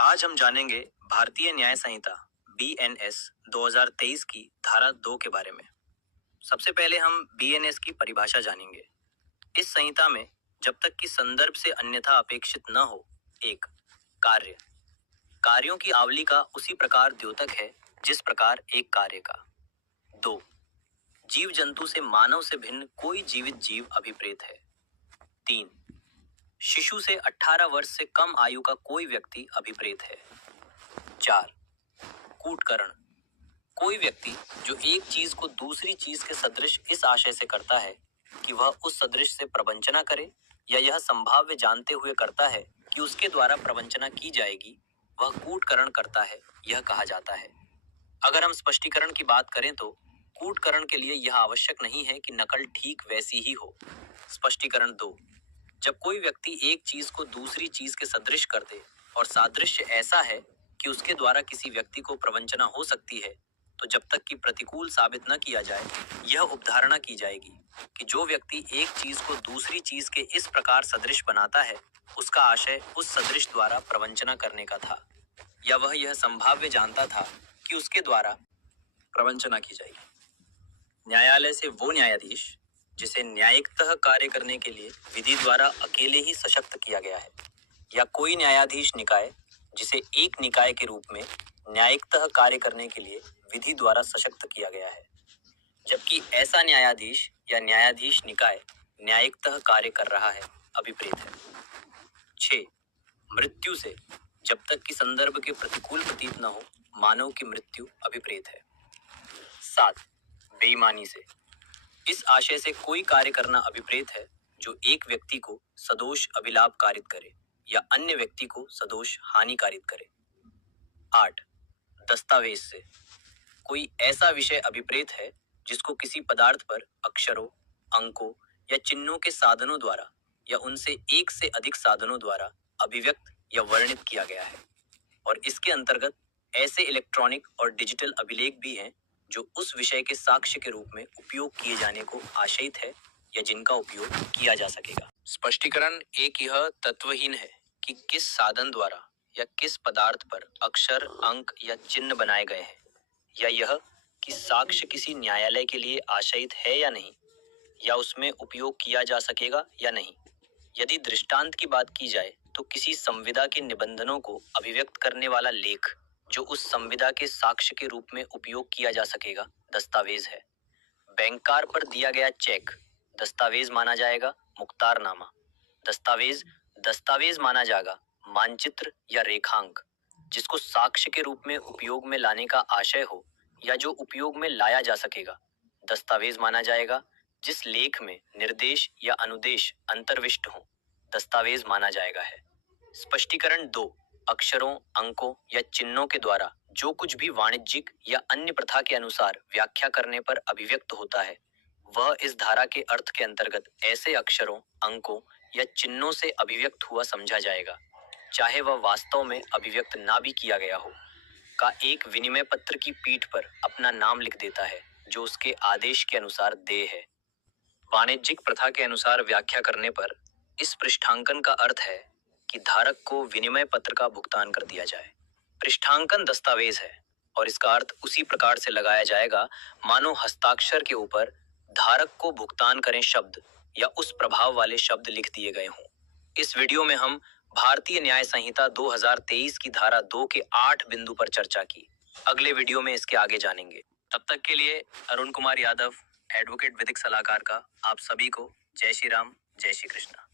आज हम जानेंगे भारतीय न्याय संहिता BNS 2023 की धारा 2 के बारे में। सबसे पहले हम BNS की परिभाषा जानेंगे। इस संहिता में जब तक कि संदर्भ से अन्यथा अपेक्षित न हो, एक कार्य, कार्यों की आवली का उसी प्रकार द्योतक है जिस प्रकार एक कार्य का। दो, जीव जंतु से मानव से भिन्न कोई जीवित जीव अभिप्रेत है। तीन, शिशु से 18 वर्ष से कम आयु का कोई व्यक्ति अभिप्रेत है। चार, कूटकरण, कोई व्यक्ति जो एक चीज को दूसरी चीज के सदृश इस आशय से करता है कि वह उस सदृश से प्रवंचना करे या यह संभाव्य जानते हुए करता है कि उसके द्वारा प्रवंचना की जाएगी, वह कूटकरण करता है, यह कहा जाता है। अगर हम स्पष्टीकरण की बात करें तो कूटकरण के लिए यह आवश्यक नहीं है कि नकल ठीक वैसी ही हो। स्पष्टीकरण 2, जब कोई व्यक्ति एक चीज को दूसरी चीज के सदृश कर दे और सादृश्य ऐसा है कि उसके द्वारा किसी व्यक्ति को प्रवंचना हो सकती है, तो जब तक कि प्रतिकूल साबित न किया जाए, यह उपधारणा की जाएगी कि जो व्यक्ति एक चीज को दूसरी चीज के इस प्रकार सदृश बनाता है, उसका आशय उस सदृश द्वारा प्रवंचना करने का था, या वह यह संभाव्य जानता था कि उसके द्वारा प्रवंचना की जाएगी। न्यायालय से वो न्यायाधीश जिसे न्यायिकतः कार्य करने के लिए विधि द्वारा अकेले ही सशक्त किया गया है, या कोई न्यायाधीश निकाय जिसे एक निकाय के रूप में न्यायिकतः कार्य करने के लिए विधि द्वारा सशक्त किया गया है, जबकि ऐसा न्यायाधीश या न्यायाधीश निकाय न्यायिकतः कार्य कर रहा है, अभिप्रेत है। 6, मृत्यु से जब तक कि संदर्भ के प्रतिकूल प्रतीत न हो, मानव की मृत्यु अभिप्रेत है। 7, बेईमानी से, इस आशय से कोई कार्य करना अभिप्रेत है जो एक व्यक्ति को सदोष अभिलाभ कारित करे या अन्य व्यक्ति को सदोष हानि कारित करे। 8, दस्तावेज से, कोई ऐसा विषय अभिप्रेत है जिसको किसी पदार्थ पर अक्षरों, अंकों या चिन्हों के साधनों द्वारा या उनसे एक से अधिक साधनों द्वारा अभिव्यक्त या वर्णित किया गया है, और इसके अंतर्गत ऐसे इलेक्ट्रॉनिक और डिजिटल अभिलेख भी हैं जो उस विषय के साक्ष्य के रूप में उपयोग किए जाने को आशयित है या जिनका उपयोग किया जा सकेगा। स्पष्टीकरण 1 यह तत्वहीन है कि किस साधन द्वारा या किस पदार्थ पर अक्षर, अंक या चिन्ह बनाए गए हैं, या यह कि साक्ष्य किसी न्यायालय के लिए आशयित है या नहीं, या उसमें उपयोग किया जा सकेगा या नहीं। यदि दृष्टांत की बात की जाए तो किसी संविदा के निबंधनों को अभिव्यक्त करने वाला लेख जो उस संविदा के साक्ष्य के रूप में उपयोग किया जा सकेगा, दस्तावेज है। बैंकर पर दिया गया चेक दस्तावेज माना जाएगा। मुख्तारनामा दस्तावेज दस्तावेज माना जाएगा। मानचित्र या रेखांक जिसको साक्ष्य के रूप में उपयोग में लाने का आशय हो या जो उपयोग में लाया जा सकेगा, दस्तावेज माना जाएगा। जिस लेख में निर्देश या अनुदेश अंतर्विष्ट हो, दस्तावेज माना जाएगा है। स्पष्टीकरण 2, अक्षरों, अंकों या चिन्हों के द्वारा जो कुछ भी वाणिज्यिक या अन्य प्रथा के अनुसार व्याख्या करने पर अभिव्यक्त होता है, वह इस धारा के अर्थ के अंतर्गत ऐसे अक्षरों, अंकों या चिन्हों से अभिव्यक्त हुआ समझा जाएगा, चाहे वह वास्तव में अभिव्यक्त ना भी किया गया हो, का एक विनिमय पत्र की पीठ पर अपना नाम लिख देता है जो उसके आदेश के अनुसार देय है। वाणिज्यिक प्रथा के अनुसार व्याख्या करने पर इस पृष्ठांकन का अर्थ है कि धारक को विनिमय पत्र का भुगतान कर दिया जाए। पृष्ठांकन दस्तावेज है और इसका अर्थ उसी प्रकार से लगाया जाएगा मानो हस्ताक्षर के ऊपर धारक को भुगतान करें शब्द या उस प्रभाव वाले शब्द लिख दिए गए हों। इस वीडियो में हम भारतीय न्याय संहिता 2023 की धारा 2 के 8 बिंदु पर चर्चा की। अगले वीडियो में इसके आगे जानेंगे। तब तक के लिए अरुण कुमार यादव, एडवोकेट विधिक सलाहकार का आप सभी को जय श्री राम, जय श्री कृष्ण।